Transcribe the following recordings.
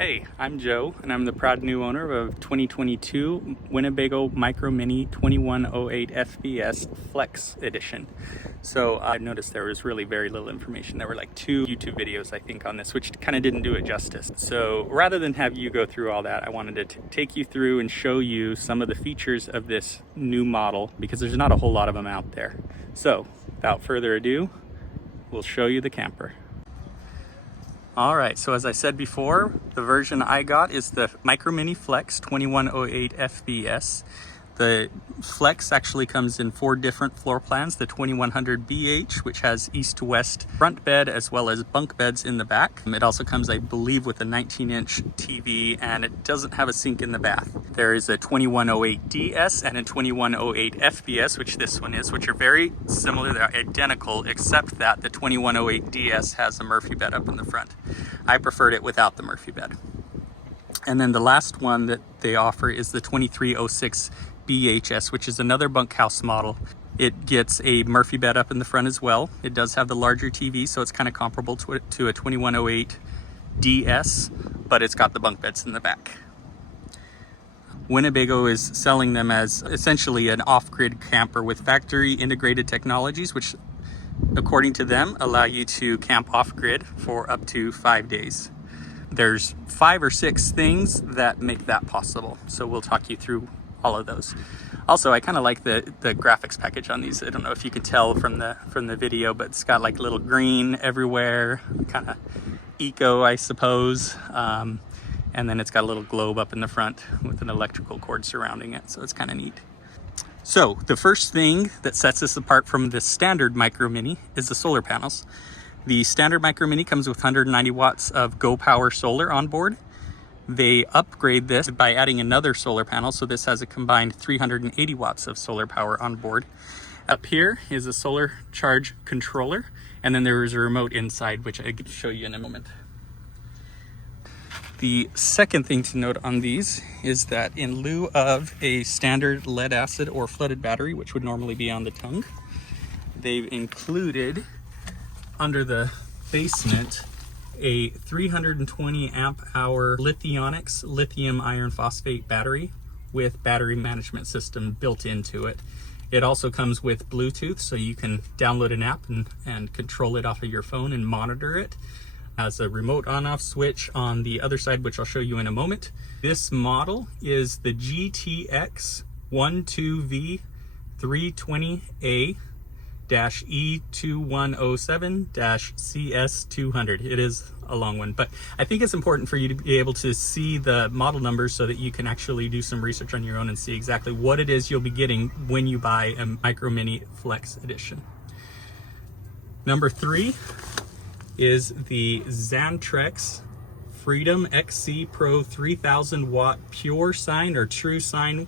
Hey, I'm Joe, and I'm the proud new owner of 2022 Winnebago Micro Mini 2108 FBS Flex Edition. So I noticed there was really very little information. There were like 2 YouTube videos, I think, on this, which kind of didn't do it justice. So rather than have you go through all that, I wanted to take you through and show you some of the features of this new model, because there's not a whole lot of them out there. So without further ado, we'll show you the camper. All right, so as I said before, the version I got is the Micro Mini Flex 2108 FBS. The Flex actually comes in 4 different floor plans. The 2100 BH, which has east to west front bed as well as bunk beds in the back. It also comes, I believe, with a 19-inch TV, and it doesn't have a sink in the bath. There is a 2108 DS and a 2108 FBS, which this one is, which are very similar. They're identical, except that the 2108 DS has a Murphy bed up in the front. I preferred it without the Murphy bed. And then the last one that they offer is the 2306 BHS, which is another bunkhouse model. It gets a Murphy bed up in the front as well. It does have the larger TV, so it's kind of comparable to a 2108 DS, but it's got the bunk beds in the back. Winnebago is selling them as essentially an off-grid camper with factory integrated technologies, which according to them allow you to camp off-grid for up to 5 days. There's 5 or 6 things that make that possible, so we'll talk you through all of those. Also, I kind of like the graphics package on these. I don't know if you can tell from the video, but it's got like little green everywhere, kind of eco, I suppose. And then it's got a little globe up in the front with an electrical cord surrounding it, so it's kind of neat. So the first thing that sets this apart from the standard Micro Mini is the solar panels. The standard Micro Mini comes with 190 watts of Go Power solar on board. They upgrade this by adding another solar panel, so this has a combined 380 watts of solar power on board. Up here is a solar charge controller, and then there is a remote inside, which I can show you in a moment. The second thing to note on these is that in lieu of a standard lead acid or flooded battery, which would normally be on the tongue, they've included under the basement a 320 amp hour Lithionics lithium iron phosphate battery with battery management system built into it. It also comes with Bluetooth, so you can download an app and control it off of your phone and monitor it. Has a remote on-off switch on the other side, which I'll show you in a moment. This model is the GTX 12V 320A E2107-CS200. It is a long one, but I think it's important for you to be able to see the model numbers so that you can actually do some research on your own and see exactly what it is you'll be getting when you buy a Micro Mini Flex Edition. Number 3 is the Xantrex Freedom XC Pro 3000 watt pure sine or true sine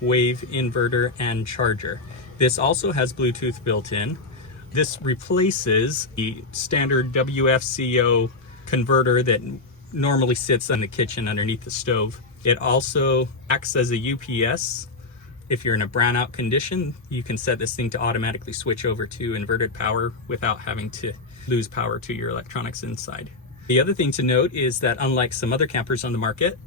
wave inverter and charger. This also has Bluetooth built in. This replaces the standard WFCO converter that normally sits in the kitchen underneath the stove. It also acts as a UPS. If you're in a brownout condition, you can set this thing to automatically switch over to inverted power without having to lose power to your electronics inside. The other thing to note is that unlike some other campers on the market,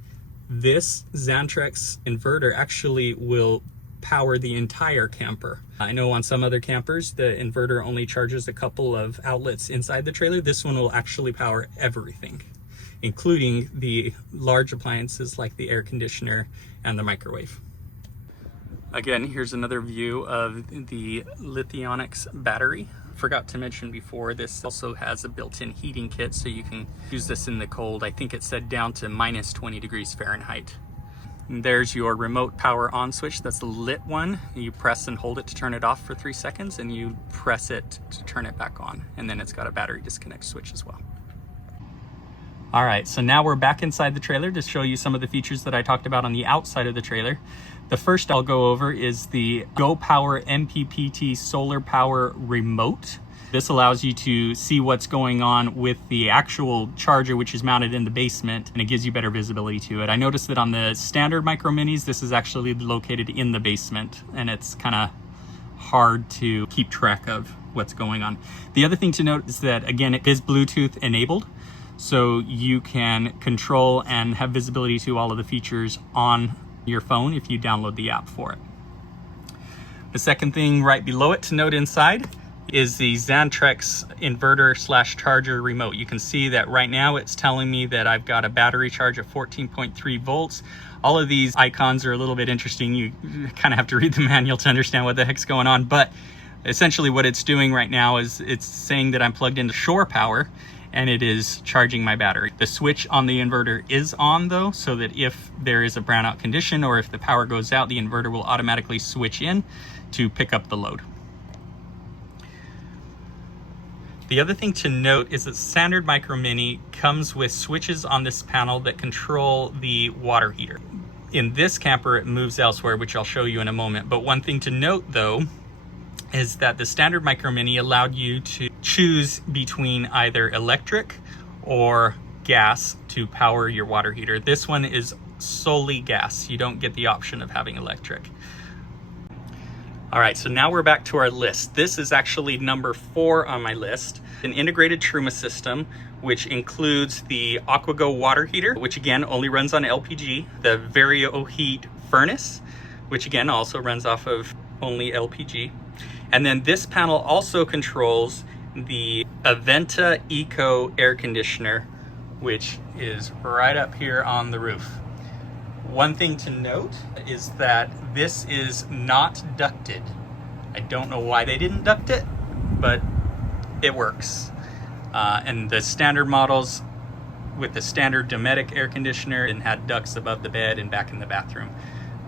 this Xantrex inverter actually will power the entire camper. I know on some other campers, the inverter only charges a couple of outlets inside the trailer. This one will actually power everything, including the large appliances like the air conditioner and the microwave. Again, here's another view of the Lithionics battery. Forgot to mention before, this also has a built-in heating kit, so you can use this in the cold. I think it said down to minus 20 degrees Fahrenheit. And there's your remote power on switch. That's the lit one. You press and hold it to turn it off for 3 seconds, and you press it to turn it back on. And then it's got a battery disconnect switch as well. All right, so now we're back inside the trailer to show you some of the features that I talked about on the outside of the trailer. The first I'll go over is the Go Power MPPT solar power remote. This allows you to see what's going on with the actual charger, which is mounted in the basement, and it gives you better visibility to it. I noticed that on the standard Micro Minis, this is actually located in the basement, and it's kind of hard to keep track of what's going on. The other thing to note is that, again, it is Bluetooth enabled. so you can control and have visibility to all of the features on your phone if you download the app for it. The second thing right below it to note inside is the Xantrex inverter / charger remote. You can see that right now it's telling me that I've got a battery charge of 14.3 volts. All of these icons are a little bit interesting. You kind of have to read the manual to understand what the heck's going on, but essentially what it's doing right now is it's saying that I'm plugged into shore power and it is charging my battery. The switch on the inverter is on though, so that if there is a brownout condition or if the power goes out, the inverter will automatically switch in to pick up the load. The other thing to note is that standard Micro Mini comes with switches on this panel that control the water heater. In this camper, it moves elsewhere, which I'll show you in a moment. But one thing to note though, is that the standard Micro Mini allowed you to choose between either electric or gas to power your water heater. This one is solely gas. You don't get the option of having electric. All right, so now we're back to our list. This is actually number 4 on my list. An integrated Truma system, which includes the AquaGo water heater, which again only runs on LPG, the VarioHeat furnace, which again also runs off of only LPG. And then this panel also controls the Aventa Eco air conditioner, which is right up here on the roof. One thing to note is that this is not ducted. I don't know why they didn't duct it, but it works. And the standard models with the standard Dometic air conditioner and had ducts above the bed and back in the bathroom.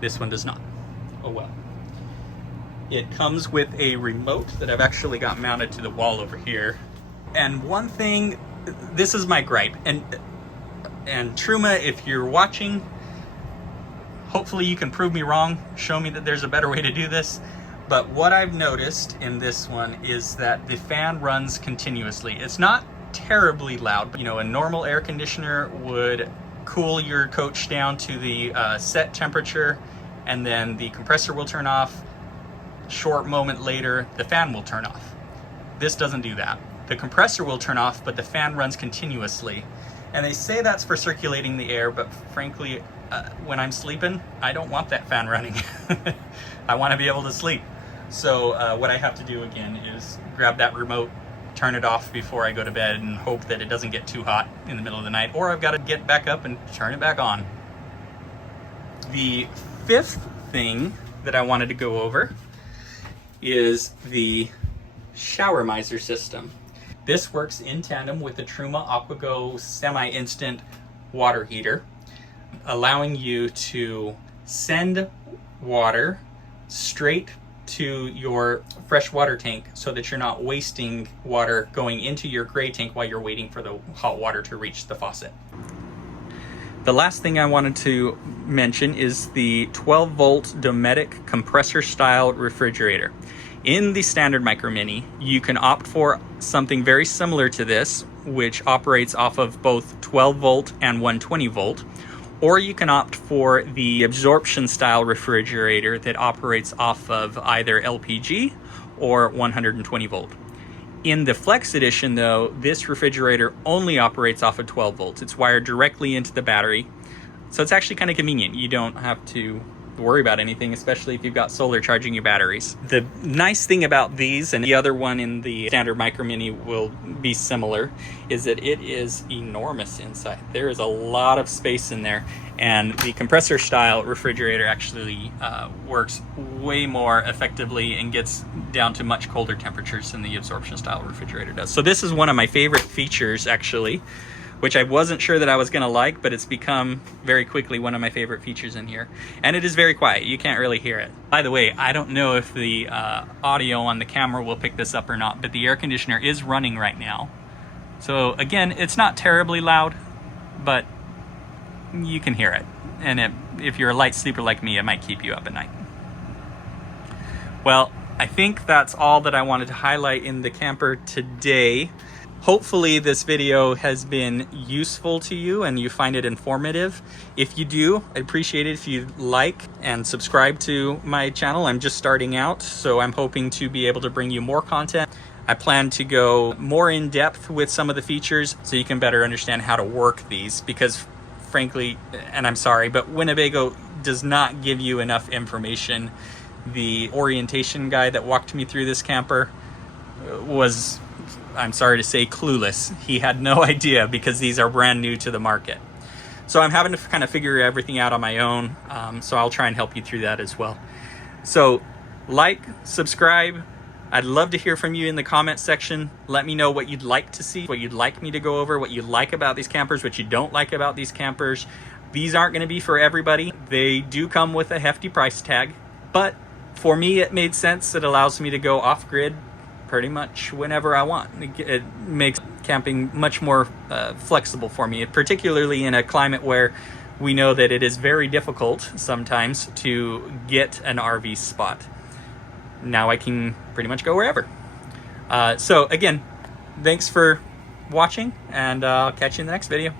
This one does not. Oh well. It comes with a remote that I've actually got mounted to the wall over here. And one thing, this is my gripe, and Truma, if you're watching, hopefully you can prove me wrong, show me that there's a better way to do this. But what I've noticed in this one is that the fan runs continuously. It's not terribly loud, but, you know, a normal air conditioner would cool your coach down to the set temperature, and then the compressor will turn off. Short moment later, the fan will turn off. This doesn't do that. The compressor will turn off, but the fan runs continuously. And they say that's for circulating the air, but frankly, when I'm sleeping, I don't want that fan running. I want to be able to sleep. So what I have to do again is grab that remote, turn it off before I go to bed, and hope that it doesn't get too hot in the middle of the night, or I've got to get back up and turn it back on. The 5th thing that I wanted to go over is the shower miser system. This works in tandem with the Truma AquaGo semi-instant water heater, allowing you to send water straight to your fresh water tank so that you're not wasting water going into your gray tank while you're waiting for the hot water to reach the faucet. The last thing I wanted to mention is the 12-volt Dometic compressor-style refrigerator. In the standard Micro Mini, you can opt for something very similar to this, which operates off of both 12-volt and 120-volt, or you can opt for the absorption-style refrigerator that operates off of either LPG or 120-volt. In the Flex Edition, though, this refrigerator only operates off of 12 volts. It's wired directly into the battery, so it's actually kind of convenient. You don't have to worry about anything, especially if you've got solar charging your batteries. The nice thing about these, and the other one in the standard Micro Mini will be similar, is that it is enormous inside. There is a lot of space in there, and the compressor style refrigerator actually works way more effectively and gets down to much colder temperatures than the absorption style refrigerator does. So this is one of my favorite features, actually, which I wasn't sure that I was going to like, but it's become very quickly one of my favorite features in here. And it is very quiet. You can't really hear it. By the way, I don't know if the audio on the camera will pick this up or not, but the air conditioner is running right now. So again, it's not terribly loud, but you can hear it. And if you're a light sleeper like me, it might keep you up at night. Well, I think that's all that I wanted to highlight in the camper today. Hopefully this video has been useful to you and you find it informative. If you do, I'd appreciate it if you like and subscribe to my channel. I'm just starting out, so I'm hoping to be able to bring you more content. I plan to go more in depth with some of the features so you can better understand how to work these, because frankly, and I'm sorry, but Winnebago does not give you enough information. The orientation guy that walked me through this camper was, I'm sorry to say, clueless. He had no idea, because these are brand new to the market. So I'm having to kind of figure everything out on my own. So I'll try and help you through that as well. So like, subscribe. I'd love to hear from you in the comment section. Let me know what you'd like to see, what you'd like me to go over, what you like about these campers, what you don't like about these campers. These aren't going to be for everybody. They do come with a hefty price tag, but for me, it made sense. It allows me to go off-grid pretty much whenever I want. It makes camping much more flexible for me, particularly in a climate where we know that it is very difficult sometimes to get an RV spot. Now I can pretty much go wherever. So again, thanks for watching, and I'll catch you in the next video.